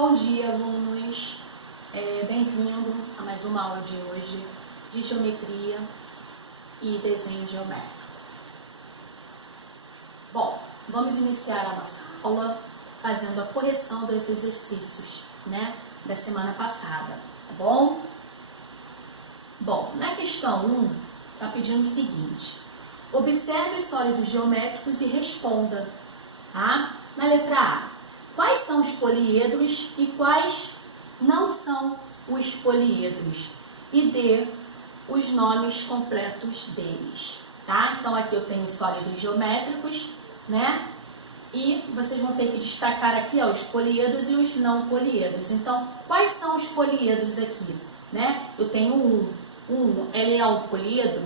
Bom dia, alunos. Bem-vindo a mais uma aula de hoje de geometria e desenho geométrico. Bom, vamos iniciar a nossa aula fazendo a correção dos exercícios, da semana passada, tá bom? Bom, na questão 1, está pedindo o seguinte: observe os sólidos geométricos e responda, tá? Na letra A, quais são os poliedros e quais não são os poliedros? E dê os nomes completos deles, tá? Então aqui eu tenho os sólidos geométricos, E vocês vão ter que destacar aqui, os poliedros e os não poliedros. Então, quais são os poliedros aqui, Eu tenho ele é um poliedro?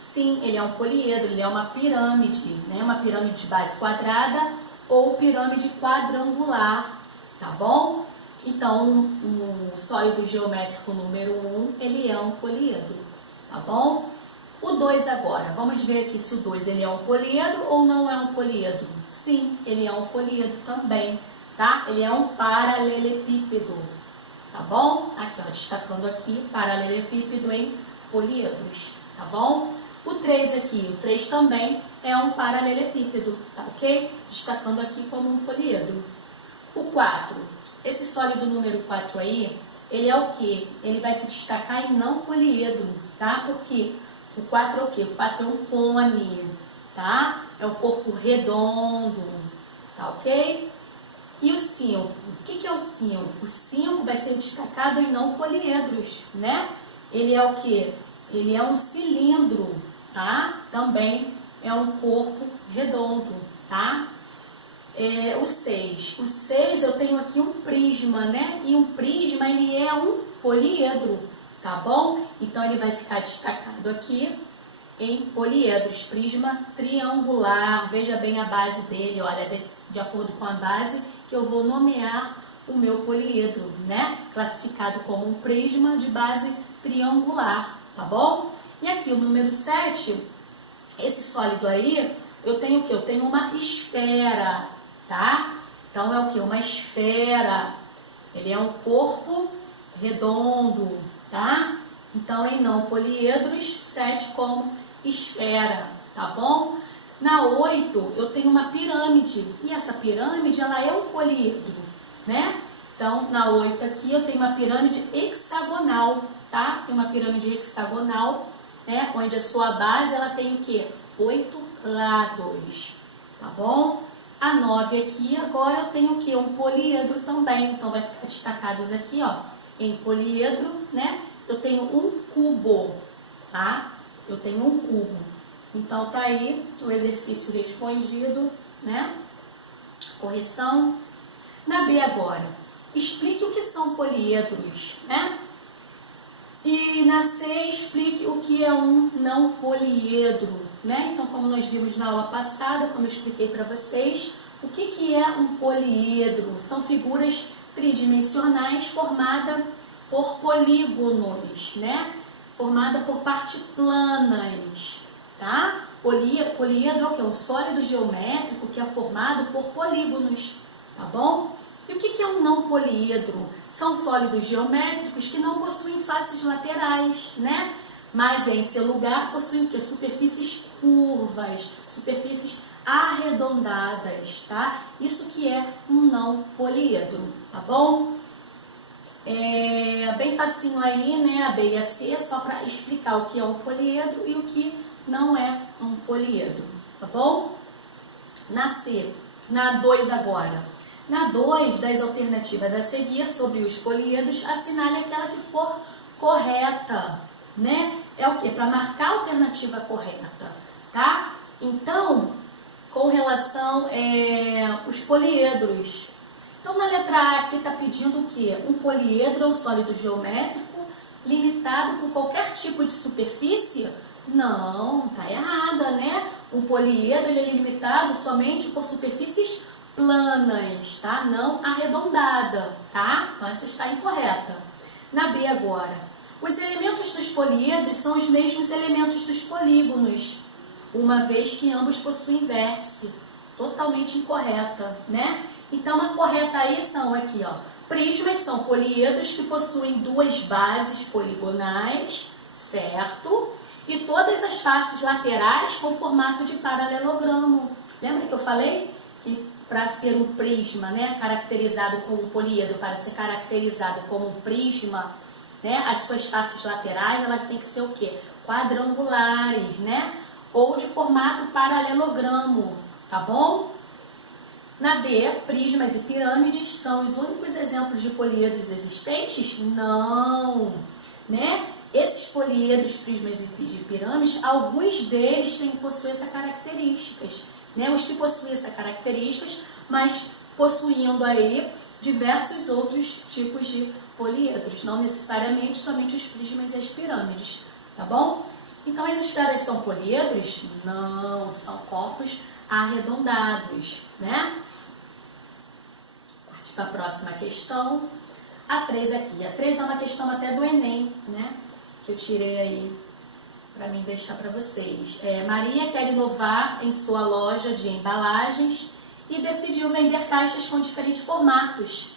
Sim, ele é um poliedro, ele é uma pirâmide, Uma pirâmide de base quadrada ou pirâmide quadrangular, tá bom? Então, o sólido geométrico número 1, ele é um poliedro, tá bom? O 2 agora, vamos ver aqui se o 2 ele é um poliedro ou não é um poliedro. Sim, ele é um poliedro também, tá? Ele é um paralelepípedo, tá bom? Aqui, destacando aqui, paralelepípedo em poliedros, tá bom? O 3 aqui, o 3 também é um paralelepípedo, tá ok? Destacando aqui como um poliedro. O 4, esse sólido número 4 aí, ele é o quê? Ele vai se destacar em não poliedro, tá? Porque o 4 é o quê? O 4 é um cone, tá? É um corpo redondo, tá ok? E o 5, o que é o 5? O 5 vai ser destacado em não poliedros, Ele é o quê? Ele é um cilindro, tá? Também é um corpo redondo, tá? O 6. O 6 eu tenho aqui um prisma, E um prisma, ele é um poliedro, tá bom? Então, ele vai ficar destacado aqui em poliedros. Prisma triangular. Veja bem a base dele, olha, de acordo com a base que eu vou nomear o meu poliedro, Classificado como um prisma de base triangular, tá bom? E aqui o número 7, esse sólido aí, eu tenho o quê? Eu tenho uma esfera, tá? Então, é o quê? Uma esfera. Ele é um corpo redondo, tá? Então, em não poliedros, 7 como esfera, tá bom? Na 8, eu tenho uma pirâmide. E essa pirâmide, ela é um poliedro, Então, na 8 aqui, eu tenho uma pirâmide hexagonal, tá? Tem uma pirâmide hexagonal, onde a sua base, ela tem o quê? 8 lados, tá bom? A 9 aqui, agora eu tenho o quê? Um poliedro também. Então, vai ficar destacados aqui, em poliedro, Eu tenho um cubo, tá? Eu tenho um cubo. Então, tá aí o exercício respondido, Correção. Na B agora, explique o que são poliedros, E na C, explique o que é um não poliedro, Então, como nós vimos na aula passada, como eu expliquei para vocês, o que é um poliedro? São figuras tridimensionais formadas por polígonos, Formada por partes planas, tá? Poliedro é o que? Um sólido geométrico que é formado por polígonos, tá bom? E o que é um não poliedro? São sólidos geométricos que não possuem faces laterais, Mas em seu lugar possuem o quê? Superfícies curvas, superfícies arredondadas, tá? Isso que é um não poliedro, tá bom? Bem facinho aí, a B e a C, só para explicar o que é um poliedro e o que não é um poliedro, tá bom? Na C, na 2 agora. Na 2, das alternativas a seguir sobre os poliedros, assinale aquela que for correta, É o quê? Para marcar a alternativa correta, tá? Então, com relação aos poliedros. Então, na letra A aqui está pedindo o quê? Um poliedro é um sólido geométrico limitado por qualquer tipo de superfície? Não, tá errada, Um poliedro ele é limitado somente por superfícies planas, tá? Não arredondada, tá? Então, essa está incorreta. Na B agora. Os elementos dos poliedros são os mesmos elementos dos polígonos, uma vez que ambos possuem vértice. Totalmente incorreta, Então, a correta aí são aqui, Prismas são poliedros que possuem duas bases poligonais, certo? E todas as faces laterais com formato de paralelogramo. Lembra que eu falei que para ser um prisma, né, caracterizado como um poliedro, para ser caracterizado como um prisma, né, as suas faces laterais, elas têm que ser o quê? Quadrangulares, né? Ou de formato paralelogramo, tá bom? Na D, prismas e pirâmides são os únicos exemplos de poliedros existentes? Não, né? Esses poliedros, prismas e pirâmides, alguns deles possuem essas características, né? Os que possuem essas características, mas possuindo aí diversos outros tipos de poliedros, não necessariamente somente os prismas e as pirâmides, tá bom? Então, as esferas são poliedros? Não, são corpos arredondados, né? Partir para a próxima questão. A 3 aqui. A 3 é uma questão até do Enem, né? Que eu tirei aí para mim deixar para vocês. Maria quer inovar em sua loja de embalagens e decidiu vender caixas com diferentes formatos.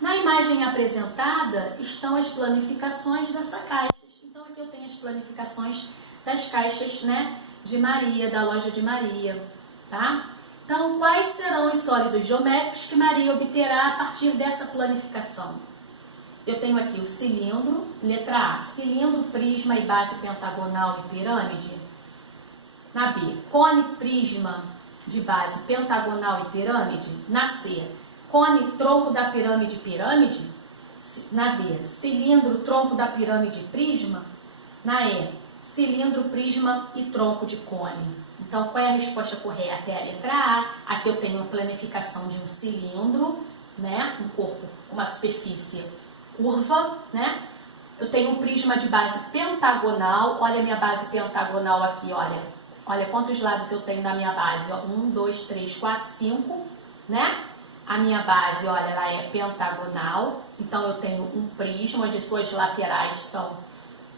Na imagem apresentada estão as planificações dessa caixa. Então, aqui eu tenho as planificações das caixas, né, de Maria, da loja de Maria, tá? Então, quais serão os sólidos geométricos que Maria obterá a partir dessa planificação? Eu tenho aqui o cilindro, letra A, cilindro, prisma e base pentagonal e pirâmide. Na B, cone, prisma de base pentagonal e pirâmide. Na C, cone, tronco da pirâmide, pirâmide. Na D, cilindro, tronco da pirâmide, prisma. Na E, cilindro, prisma e tronco de cone. Então, qual é a resposta correta? É a letra A. Aqui eu tenho uma planificação de um cilindro, né? Um corpo com uma superfície curva, né? Eu tenho um prisma de base pentagonal. Olha a minha base pentagonal aqui, olha. Olha quantos lados eu tenho na minha base. 1, 2, 3, 4, 5, né? A minha base, olha, ela é pentagonal. Então, eu tenho um prisma onde suas laterais são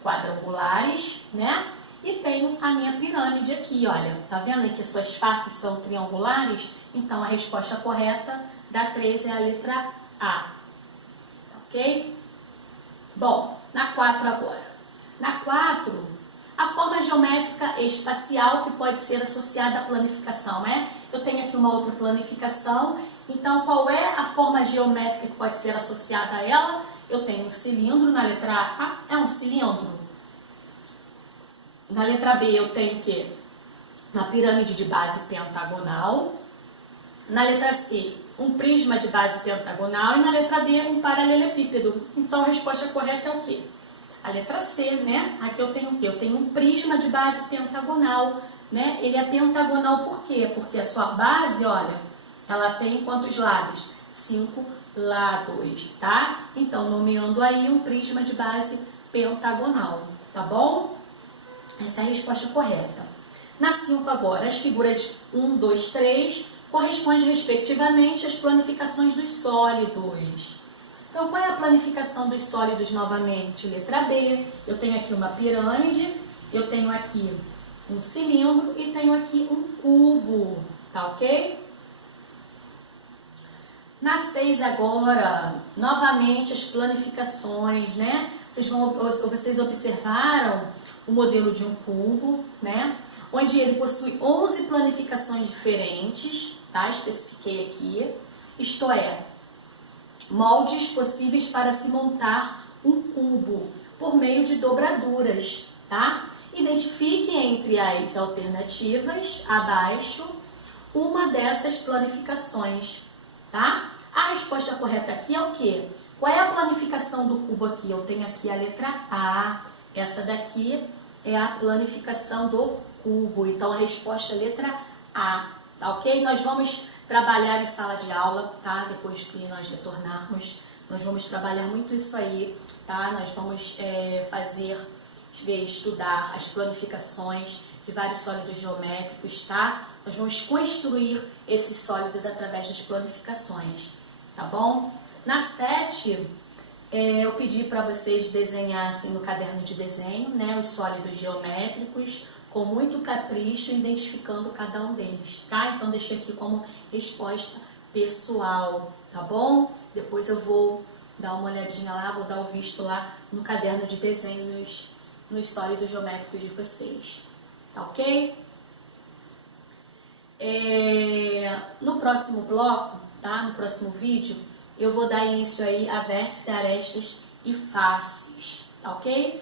quadrangulares, né? E tenho a minha pirâmide aqui, olha. Tá vendo aí que suas faces são triangulares? Então, a resposta correta da 3 é a letra A. Ok? Bom, na 4 agora. Na 4, a forma geométrica espacial que pode ser associada à planificação, né? Eu tenho aqui uma outra planificação. Então, qual é a forma geométrica que pode ser associada a ela? Eu tenho um cilindro, na letra A, é um cilindro. Na letra B eu tenho o quê? Uma pirâmide de base pentagonal. Na letra C, um prisma de base pentagonal. E na letra D, um paralelepípedo. Então, a resposta correta é o quê? A letra C, né? Aqui eu tenho o quê? Eu tenho um prisma de base pentagonal, né? Ele é pentagonal por quê? Porque a sua base, olha, ela tem quantos lados? 5 lados, tá? Então, nomeando aí um prisma de base pentagonal, tá bom? Essa é a resposta correta. Na 5 agora, as figuras 1, 2, 3 correspondem respectivamente às planificações dos sólidos. Então, qual é a planificação dos sólidos novamente? Letra B, eu tenho aqui uma pirâmide, eu tenho aqui um cilindro e tenho aqui um cubo, tá ok? Na 6 agora, novamente as planificações, né? Vocês observaram o modelo de um cubo, né? Onde ele possui 11 planificações diferentes, tá? Especifiquei aqui. Isto é, moldes possíveis para se montar um cubo por meio de dobraduras, tá? Identifique entre as alternativas abaixo uma dessas planificações, tá? A resposta correta aqui é o quê? Qual é a planificação do cubo aqui? Eu tenho aqui a letra A. Essa daqui é a planificação do cubo. Então, a resposta é a letra A, tá ok? Nós vamos trabalhar em sala de aula, tá? Depois que nós retornarmos, nós vamos trabalhar muito isso aí, tá? Nós vamos estudar as planificações de vários sólidos geométricos, tá? Nós vamos construir esses sólidos através das planificações, tá bom? Na 7, eu pedi para vocês desenhassem no caderno de desenho, né, os sólidos geométricos, com muito capricho, identificando cada um deles, tá? Então, deixei aqui como resposta pessoal, tá bom? Depois eu vou dar uma olhadinha lá, vou dar o visto lá no caderno de desenhos, no sólidos geométricos de vocês. Tá ok? No próximo bloco, tá? No próximo vídeo, eu vou dar início aí a vértices, arestas e faces, tá ok?